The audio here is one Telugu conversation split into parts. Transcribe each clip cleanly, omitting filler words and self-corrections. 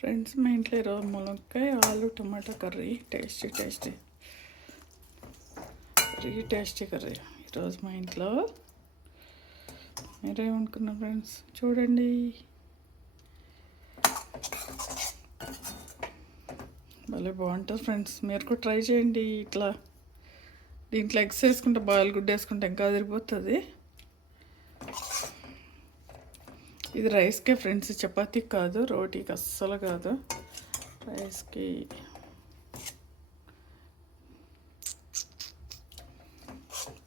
ఫ్రెండ్స్, మా ఇంట్లో ఈరోజు మునక్కాయ ఆలు టమాటా కర్రీ. టేస్టీ కర్రీ ఈరోజు మా ఇంట్లో. మీరేమనుకున్నారు ఫ్రెండ్స్? చూడండి. భలే బాగుంటుంది ఫ్రెండ్స్, మీరు కూడా ట్రై చేయండి. దీంట్లో ఎగ్స్ వేసుకుంటే, బాయిల్ గుడ్డు వేసుకుంటే ఇంకా అదిరిపోతుంది. ఇది రైస్కే ఫ్రెండ్స్, చపాతీకి కాదు, రోటీకి అస్సలు కాదు, రైస్కి.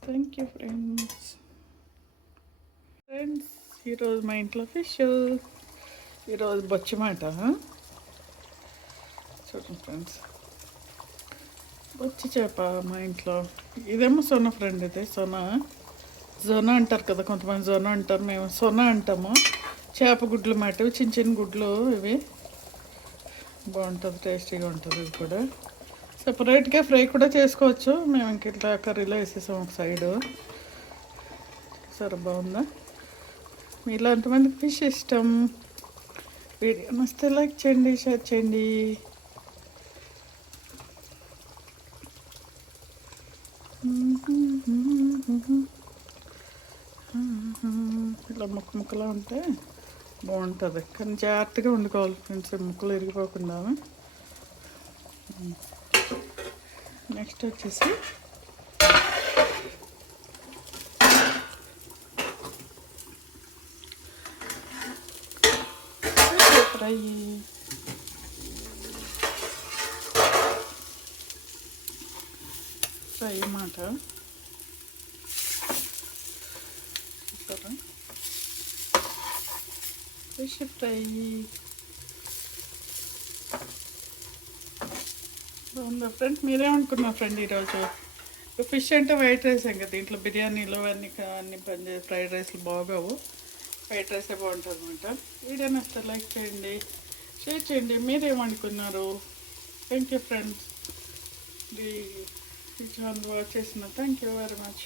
Thank you friends. ఈరోజు మా ఇంట్లో ఫిష్. ఈరోజు బొచ్చమాట. చూడండి ఫ్రెండ్స్, బొచ్చి చేప మా ఇంట్లో. ఇదేమో సొన ఫ్రెండ్, ఇది జొన అంటారు కదా కొంతమంది, జొన అంటారు, మేము సొన అంటాము. చేప గుడ్లు మాట, చిన్న గుడ్లు ఇవి. బాగుంటుంది, టేస్టీగా ఉంటుంది. ఇది కూడా సపరేట్గా ఫ్రై కూడా చేసుకోవచ్చు. మేము ఇంక ఇట్లా కర్రీలో వేసేసాం ఒక సైడు. సరే, బాగుందా? మీలో ఎంతమందికి ఫిష్ ఇష్టం? వీడియో నచ్చితే లైక్ చేయండి, షేర్ చేయండి. ఇలా ముక్కలా ఉంటే బాగుంటుంది, కానీ జాగ్రత్తగా వండుకోవాలి ఫ్రెండ్స్, ముక్కలు ఇరిగిపోకుండా. నెక్స్ట్ వచ్చేసి ఫ్రై మాట. ఫిష్ ఫ్రై బాగుందా ఫ్రెండ్? మీరేమనుకున్నారు ఫ్రెండ్ ఈరోజు? ఫిష్ అంటే వైట్ రైస్ ఇంకా, దీంట్లో బిర్యానీలో అన్ని ఫ్రైడ్ రైస్లు బాగోవు, వైట్ రైసే బాగుంటుంది అనమాట. వీడియో నచ్చితే లైక్ చేయండి, షేర్ చేయండి. మీరేమనుకున్నారు? Thank you friends. ఈ ఛానల్ వాచ్ చేసిన థ్యాంక్ యూ వెరీ మచ్.